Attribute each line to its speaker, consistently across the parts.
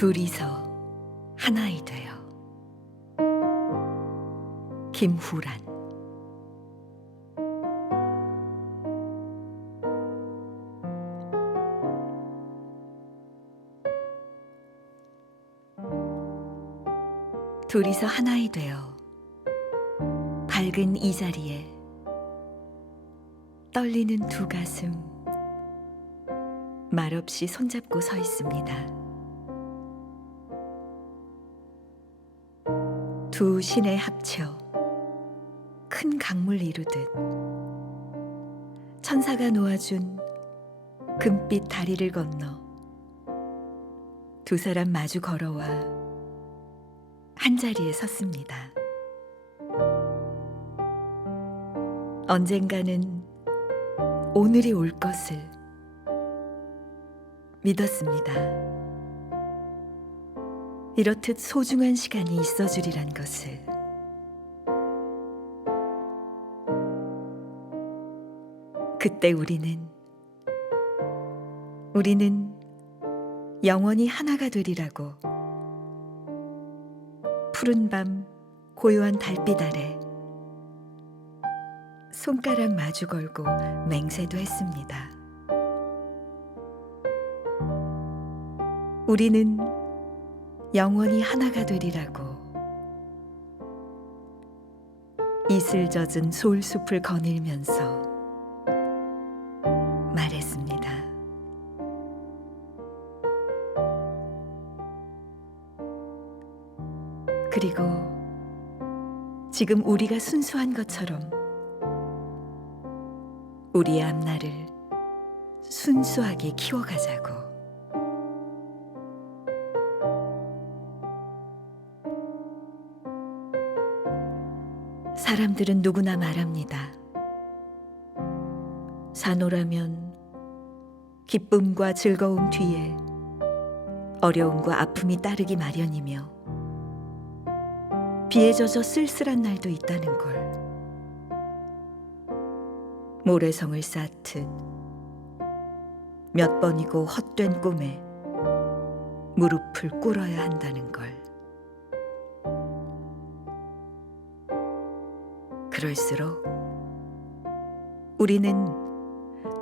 Speaker 1: 둘이서 하나이 되어 김후란 둘이서 하나이 되어 밝은 이 자리에 떨리는 두 가슴 말없이 손잡고 서 있습니다. 두 신에 합쳐 큰 강물 이루듯 천사가 놓아준 금빛 다리를 건너 두 사람 마주 걸어와 한 자리에 섰습니다. 언젠가는 오늘이 올 것을 믿었습니다. 이렇듯 소중한 시간이 있어 주리란 것을 그때 우리는 우리는 영원히 하나가 되리라고 푸른 밤 고요한 달빛 아래 손가락 마주 걸고 맹세도 했습니다. 우리는 영원히 하나가 되리라고 이슬 젖은 소울숲을 거닐면서 말했습니다. 그리고 지금 우리가 순수한 것처럼 우리의 앞날을 순수하게 키워가자고. 사람들은 누구나 말합니다. 산호라면 기쁨과 즐거움 뒤에 어려움과 아픔이 따르기 마련이며 비에 젖어 쓸쓸한 날도 있다는 걸. 모래성을 쌓듯 몇 번이고 헛된 꿈에 무릎을 꿇어야 한다는 걸. 그럴수록 우리는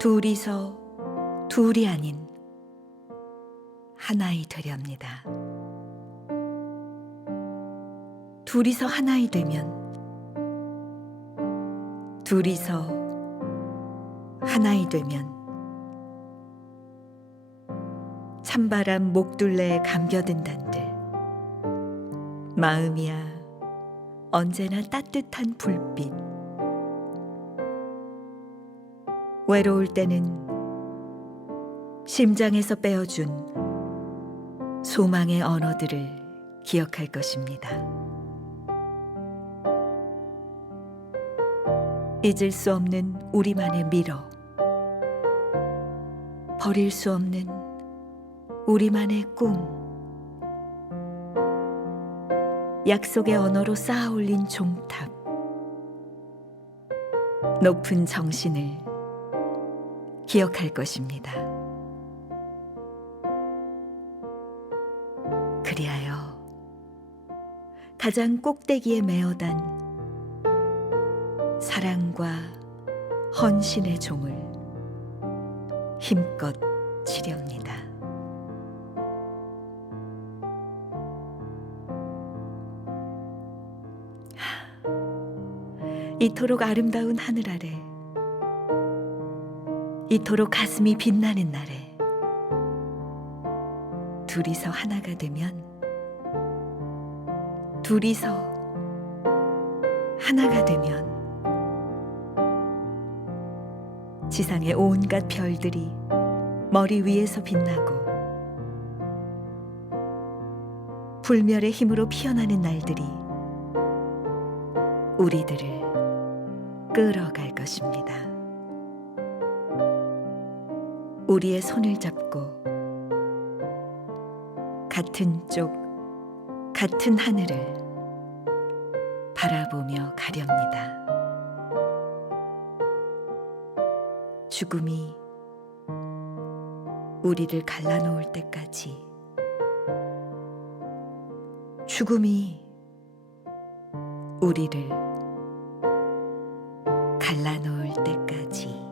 Speaker 1: 둘이서 둘이 아닌 하나이 되려 합니다. 둘이서 하나이 되면 둘이서 하나이 되면 찬바람 목둘레에 감겨든단들 마음이야 언제나 따뜻한 불빛 외로울 때는 심장에서 빼어준 소망의 언어들을 기억할 것입니다. 잊을 수 없는 우리만의 미러 버릴 수 없는 우리만의 꿈 약속의 언어로 쌓아 올린 종탑 높은 정신을 기억할 것입니다. 그리하여 가장 꼭대기에 메어단 사랑과 헌신의 종을 힘껏 치렵니다. 이토록 아름다운 하늘 아래 이토록 가슴이 빛나는 날에 둘이서 하나가 되면 둘이서 하나가 되면 지상의 온갖 별들이 머리 위에서 빛나고 불멸의 힘으로 피어나는 날들이 우리들을 끌어갈 것입니다. 우리의 손을 잡고 같은 쪽, 같은 하늘을 바라보며 가렵니다. 죽음이 우리를 갈라놓을 때까지 죽음이 우리를 갈라놓을 때까지.